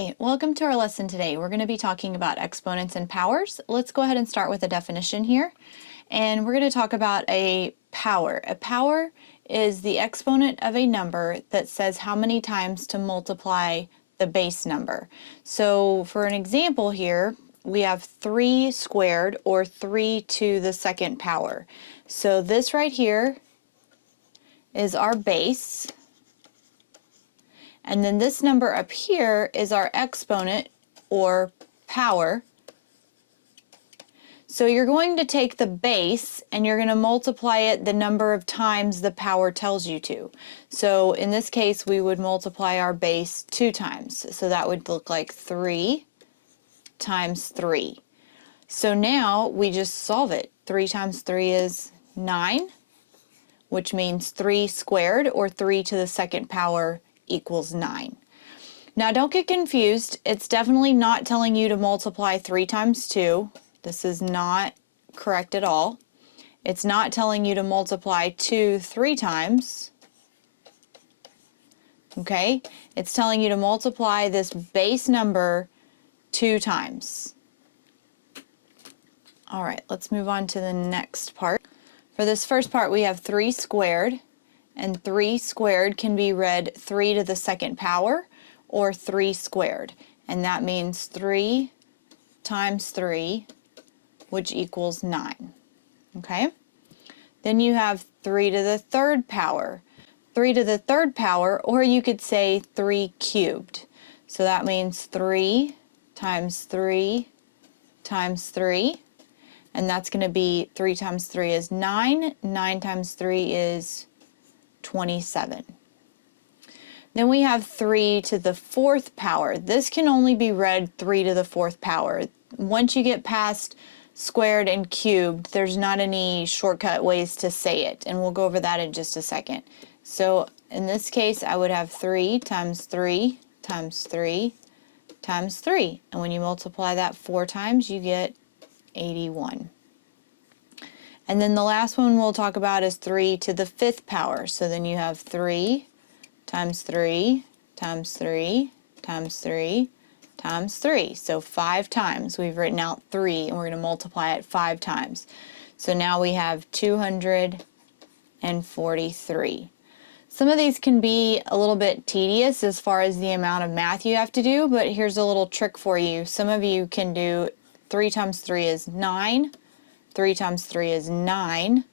Hi, welcome to our lesson today. We're going to be talking about exponents and powers. Let's go ahead and start with a definition here. And we're going to talk about a power. A power is the exponent of a number that says how many times to multiply the base number. So for an example here, we have 3 squared, or 3 to the second power. So this right here is our base. And then this number up here is our exponent, or power. So you're going to take the base and you're going to multiply it the number of times the power tells you to. So in this case, we would multiply our base 2 times. So that would look like 3 times 3. So now we just solve it. 3 times 3 is 9, which means 3 squared, or 3 to the second power, equals 9. Now don't get confused. It's definitely not telling you to multiply 3 times 2. This is not correct at all. It's not telling you to multiply 2 3 times. Okay? It's telling you to multiply this base number 2 times. All right, let's move on to the next part. For this first part, we have 3 squared. And 3 squared can be read 3 to the second power, or 3 squared. And that means 3 times 3, which equals 9. Okay? Then you have 3 to the third power. 3 to the third power, or you could say 3 cubed. So that means 3 times 3 times 3. And that's going to be 3 times 3 is 9. 9 times 3 is 27. Then we have 3 to the fourth power. This can only be read 3 to the fourth power. Once you get past squared and cubed, there's not any shortcut ways to say it, and we'll go over that in just a second. So in this case, I would have 3 times 3 times 3 times 3. And when you multiply that 4 times, you get 81. And then the last one we'll talk about is 3 to the fifth power. So then you have 3 times 3 times 3 times 3 times 3. So 5 times. We've written out 3, and we're going to multiply it 5 times. So now we have 243. Some of these can be a little bit tedious as far as the amount of math you have to do, but here's a little trick for you. Some of you can do 3 times 3 is 9. 3 times 3 is 9.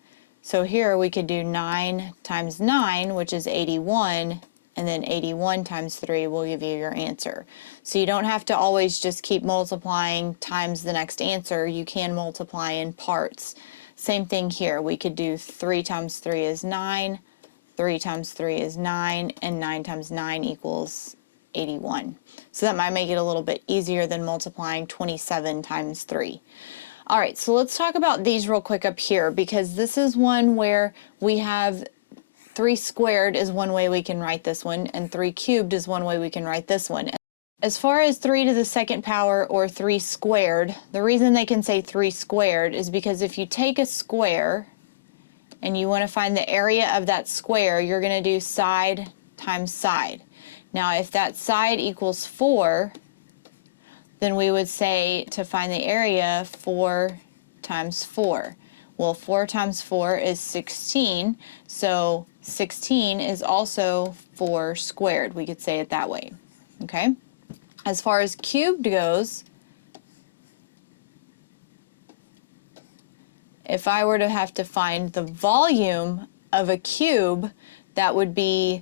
So here we could do 9 times 9, which is 81, and then 81 times 3 will give you your answer. So you don't have to always just keep multiplying times the next answer. You can multiply in parts. Same thing here. We could do 3 times 3 is 9, 3 times 3 is 9, and 9 times 9 equals 81. So that might make it a little bit easier than multiplying 27 times 3. All right, so let's talk about these real quick up here, because this is one where we have 3 squared is one way we can write this one, and 3 cubed is one way we can write this one. As far as 3 to the second power, or 3 squared, the reason they can say 3 squared is because if you take a square and you want to find the area of that square, you're going to do side times side. Now if that side equals 4, then we would say to find the area 4 times 4. Well, 4 times 4 is 16, so 16 is also 4 squared. We could say it that way, okay? As far as cubed goes, if I were to have to find the volume of a cube, that would be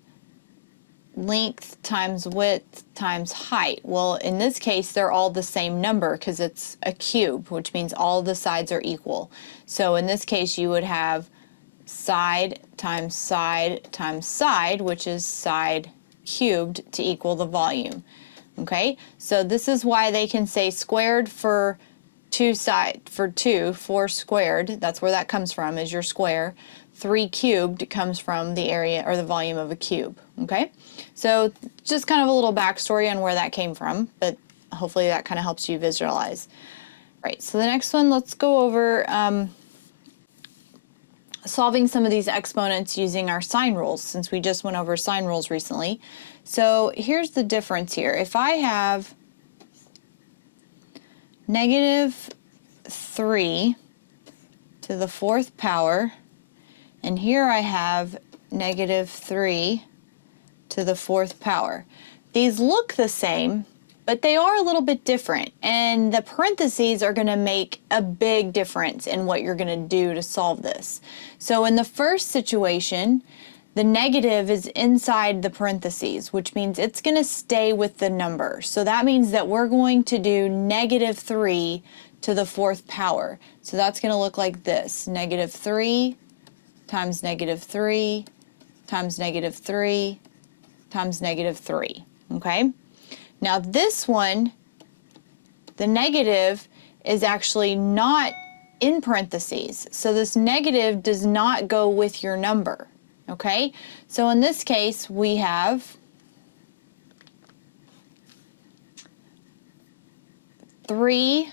length times width times height. Well, in this case, they're all the same number because it's a cube, which means all the sides are equal. So in this case, you would have side times side times side, which is side cubed, to equal the volume. Okay, so this is why they can say squared for 4 squared, that's where that comes from, is your square. 3 cubed comes from the area or the volume of a cube. Okay, so just kind of a little backstory on where that came from, but hopefully that kind of helps you visualize. All right, so the next one, let's go over solving some of these exponents using our sign rules, since we just went over sign rules recently. So here's the difference here. If I have negative 3 to the 4th power, and here I have negative 3 to the 4th power. These look the same, but they are a little bit different, and the parentheses are going to make a big difference in what you're going to do to solve this. So in the first situation, the negative is inside the parentheses, which means it's going to stay with the number. So that means that we're going to do negative 3 to the 4th power. So that's going to look like this: negative 3 times negative 3 times negative 3 times negative 3. Okay? Now this one, the negative is actually not in parentheses. So this negative does not go with your number. Okay? So in this case, we have 3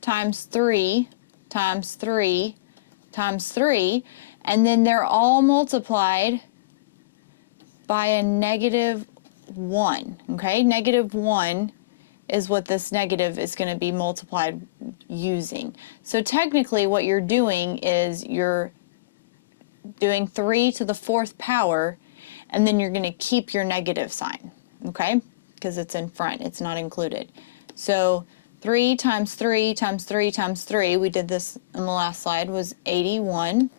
times 3 times 3 times 3, and then they're all multiplied by a negative 1. Okay? Negative 1 is what this negative is going to be multiplied using. So technically what you're doing is you're doing 3 to the 4th power, and then you're going to keep your negative sign, okay? Because it's in front, it's not included. So 3 times 3 times 3 times 3, we did this in the last slide, was 81.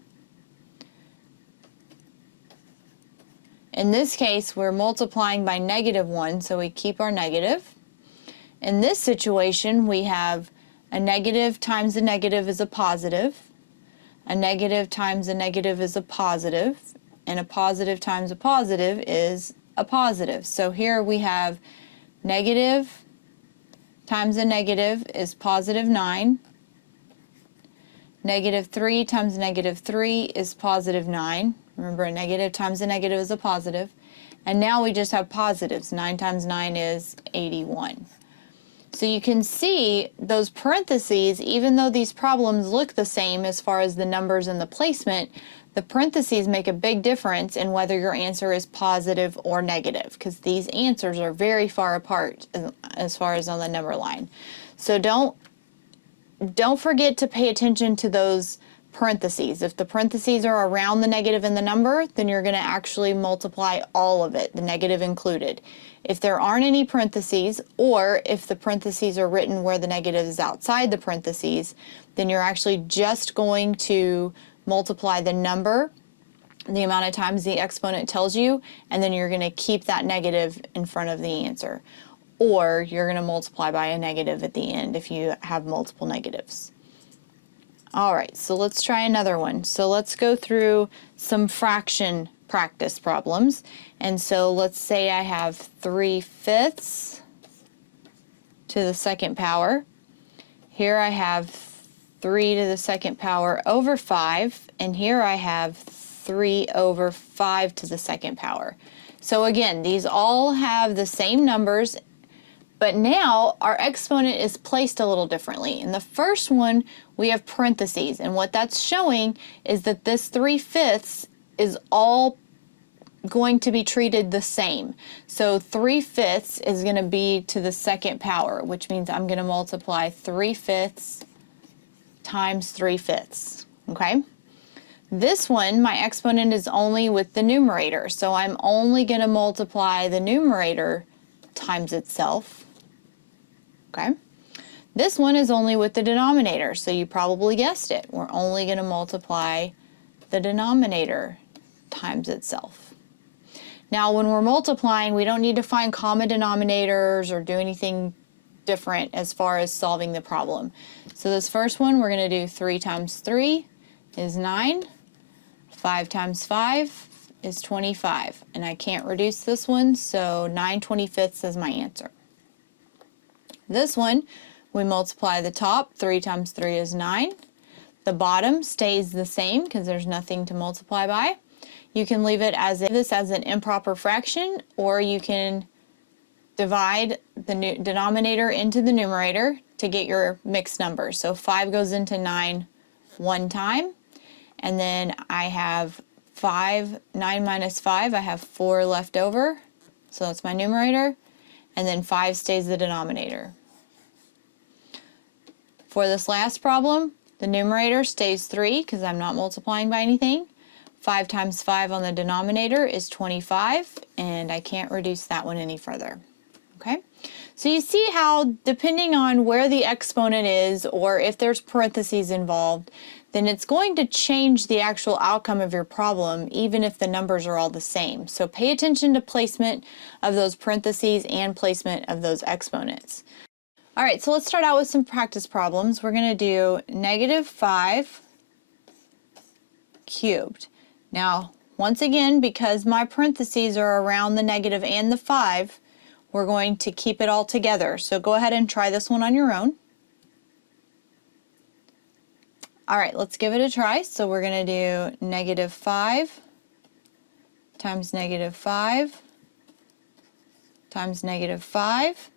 In this case, we're multiplying by negative 1, so we keep our negative. In this situation, we have a negative times a negative is a positive. A negative times a negative is a positive, and a positive times a positive is a positive. So here we have negative times a negative is positive 9. Negative 3 times negative 3 is positive 9. Remember, a negative times a negative is a positive. And now we just have positives. 9 times 9 is 81. So you can see those parentheses, even though these problems look the same as far as the numbers and the placement, the parentheses make a big difference in whether your answer is positive or negative, because these answers are very far apart as far as on the number line. So don't forget to pay attention to those parentheses. If the parentheses are around the negative in the number, then you're going to actually multiply all of it, the negative included. If there aren't any parentheses, or if the parentheses are written where the negative is outside the parentheses, then you're actually just going to multiply the number, the amount of times the exponent tells you, and then you're going to keep that negative in front of the answer. Or you're going to multiply by a negative at the end if you have multiple negatives. All right, so let's try another one. So let's go through some fraction practice problems. And so let's say I have 3/5 to the 2nd power. Here I have 3 to the 2nd power over 5, and here I have 3 over 5 to the 2nd power. So again, these all have the same numbers, but now our exponent is placed a little differently. In the first one, we have parentheses, and what that's showing is that this 3/5 is all going to be treated the same. So 3/5 is going to be to the 2nd power, which means I'm going to multiply 3/5 times 3/5, okay? This one, my exponent is only with the numerator, so I'm only going to multiply the numerator times itself, okay? This one is only with the denominator, so you probably guessed it. We're only going to multiply the denominator times itself. Now, when we're multiplying, we don't need to find common denominators or do anything different as far as solving the problem. So this first one, we're going to do 3 times 3 is 9. 5 times 5 is 25. And I can't reduce this one, so 9/25 is my answer. This one, we multiply the top. 3 times 3 is 9. The bottom stays the same because there's nothing to multiply by. You can leave it as this as an improper fraction, or you can divide the denominator into the numerator to get your mixed numbers. So 5 goes into 9 one time, and then I have 9 minus 5, I have 4 left over, so that's my numerator, and then 5 stays the denominator. For this last problem, the numerator stays 3 because I'm not multiplying by anything. 5 times 5 on the denominator is 25, and I can't reduce that one any further. Okay? So you see how, depending on where the exponent is or if there's parentheses involved, then it's going to change the actual outcome of your problem, even if the numbers are all the same. So pay attention to placement of those parentheses and placement of those exponents. All right, so let's start out with some practice problems. We're going to do -5 cubed. Now, once again, because my parentheses are around the negative and the 5, we're going to keep it all together. So go ahead and try this one on your own. All right, let's give it a try. So we're going to do -5 times -5 times -5.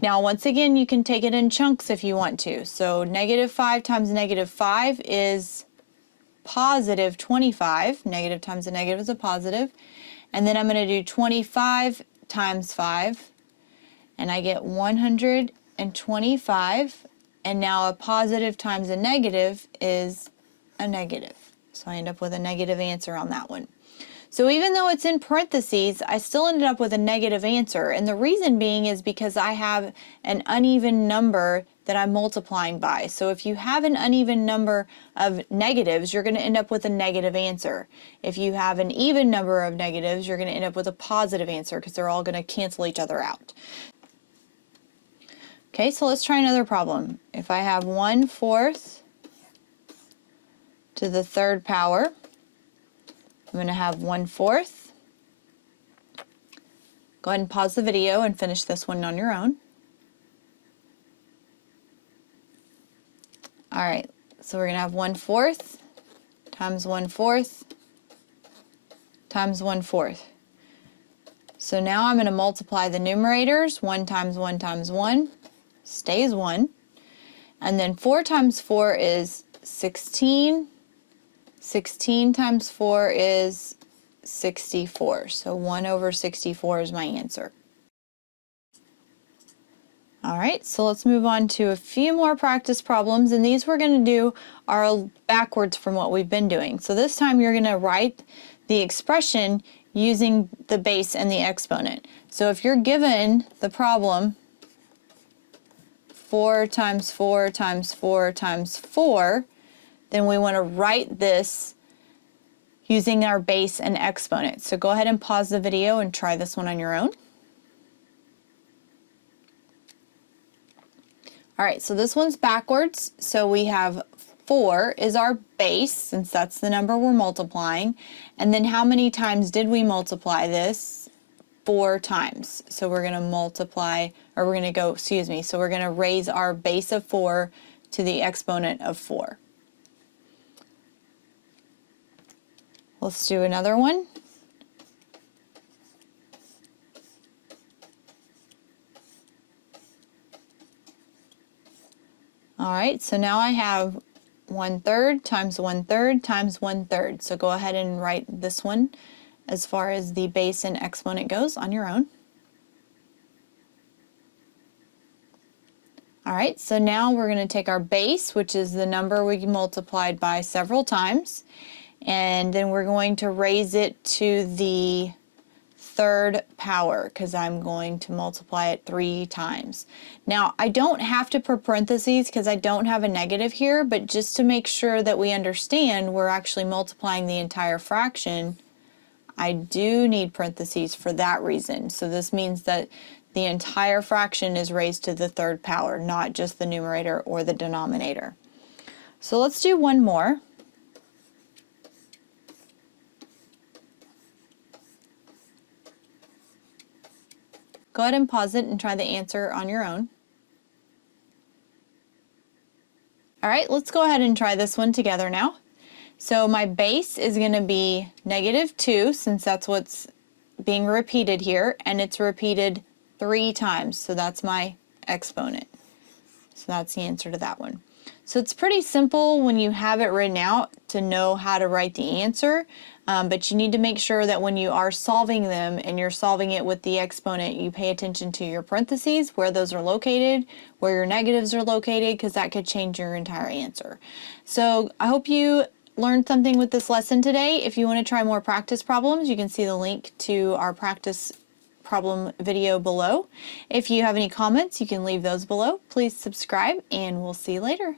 Now, once again, you can take it in chunks if you want to. So -5 times -5 is positive 25. Negative times a negative is a positive. And then I'm going to do 25 times 5, and I get 125. And now a positive times a negative is a negative. So I end up with a negative answer on that one. So even though it's in parentheses, I still ended up with a negative answer. And the reason being is because I have an uneven number that I'm multiplying by. So if you have an uneven number of negatives, you're going to end up with a negative answer. If you have an even number of negatives, you're going to end up with a positive answer because they're all going to cancel each other out. Okay, so let's try another problem. If I have 1/4 to the 3rd power, I'm going to have 1/4. Go ahead and pause the video and finish this one on your own. All right, so we're going to have 1/4 times 1/4 times 1/4. So now I'm going to multiply the numerators. 1 times 1 times 1 stays 1. And then 4 times 4 is 16. 16 times 4 is 64. So 1/64 is my answer. All right, so let's move on to a few more practice problems, and these we're going to do are backwards from what we've been doing. So this time you're going to write the expression using the base and the exponent. So if you're given the problem 4 times 4 times 4 times 4, then we want to write this using our base and exponent. So go ahead and pause the video and try this one on your own. All right, so this one's backwards. So we have 4 is our base, since that's the number we're multiplying. And then how many times did we multiply this? 4 times. So we're going to multiply, or we're going to go, excuse me, so we're going to raise our base of 4 to the exponent of 4. Let's do another one. All right, so now I have 1/3 times 1/3 times 1/3. So go ahead and write this one as far as the base and exponent goes on your own. All right, so now we're going to take our base, which is the number we multiplied by several times, and then we're going to raise it to the 3rd power because I'm going to multiply it 3 times. Now, I don't have to put parentheses because I don't have a negative here, but just to make sure that we understand we're actually multiplying the entire fraction, I do need parentheses for that reason. So this means that the entire fraction is raised to the 3rd power, not just the numerator or the denominator. So let's do one more. Go ahead and pause it and try the answer on your own. All right, let's go ahead and try this one together now. So my base is going to be -2, since that's what's being repeated here, and it's repeated 3 times, so that's my exponent. So that's the answer to that one. So it's pretty simple when you have it written out to know how to write the answer, but you need to make sure that when you are solving them and you're solving it with the exponent, you pay attention to your parentheses, where those are located, where your negatives are located, because that could change your entire answer. So I hope you learned something with this lesson today. If you want to try more practice problems, you can see the link to our practice problem video below. If you have any comments, you can leave those below. Please subscribe, and we'll see you later.